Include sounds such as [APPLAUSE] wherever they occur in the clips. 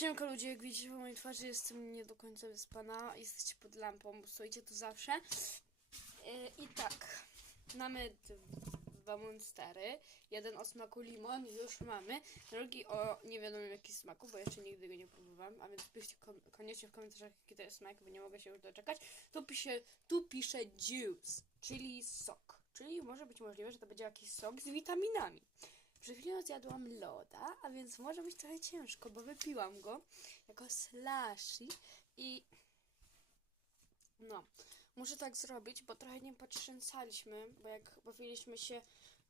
Siemka ludzie, jak widzicie po mojej twarzy jestem nie do końca wyspana. Jesteście pod lampą, bo stoicie tu zawsze. Yy, I tak, mamy dwa monstery. Jeden o smaku limon, już mamy. Drugi o nie wiadomo jaki smaku, bo jeszcze nigdy go nie próbowałam. A więc piszcie kon- koniecznie w komentarzach jaki to jest smak, bo nie mogę się już doczekać. Tu pisze, tu pisze juice, czyli sok. Czyli może być możliwe, że to będzie jakiś sok z witaminami. Przed chwilą zjadłam loda, a więc może być trochę ciężko, bo wypiłam go jako slushy i no, muszę tak zrobić, bo trochę nie potrzęsaliśmy, bo jak bawiliśmy się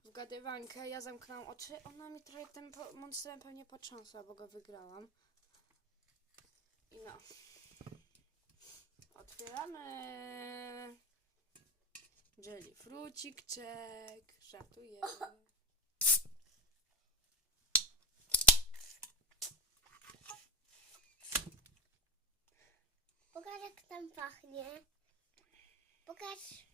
w gadywankę, ja zamknęłam oczy, ona mi trochę tym monsterem pewnie potrząsła, bo go wygrałam. I no. Otwieramy. Jelly frucik, czek, żartujemy. Pokaż jak tam pachnie. Pokaż.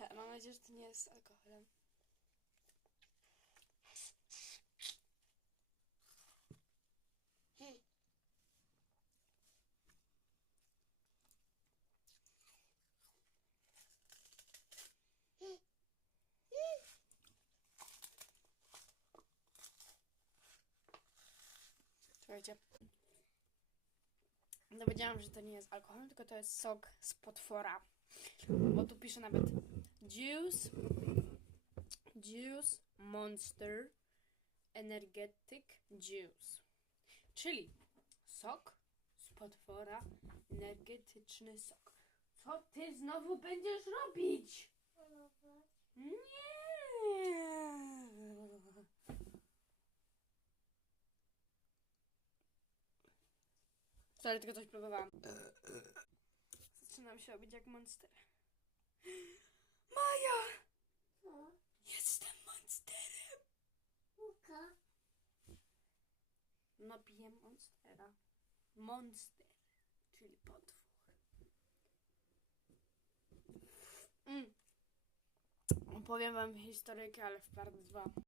[LAUGHS] Mam nadzieję, że to nie jest alkoholem. Słuchajcie. Dowiedziałam, że to nie jest alkohol, tylko to jest sok z potwora. Bo tu pisze nawet juice, juice, monster, energetic juice. Czyli sok z potwora, energetyczny sok. Co ty znowu będziesz robić? Nie! Sorry, tylko coś próbowałam. Zaczynam się robić jak monster. [GASPS] Maja! Co? Jestem monsterem! Łuka. No piję monstera. Monster, czyli potwór. Mm. Opowiem wam historyjkę, ale w part 2.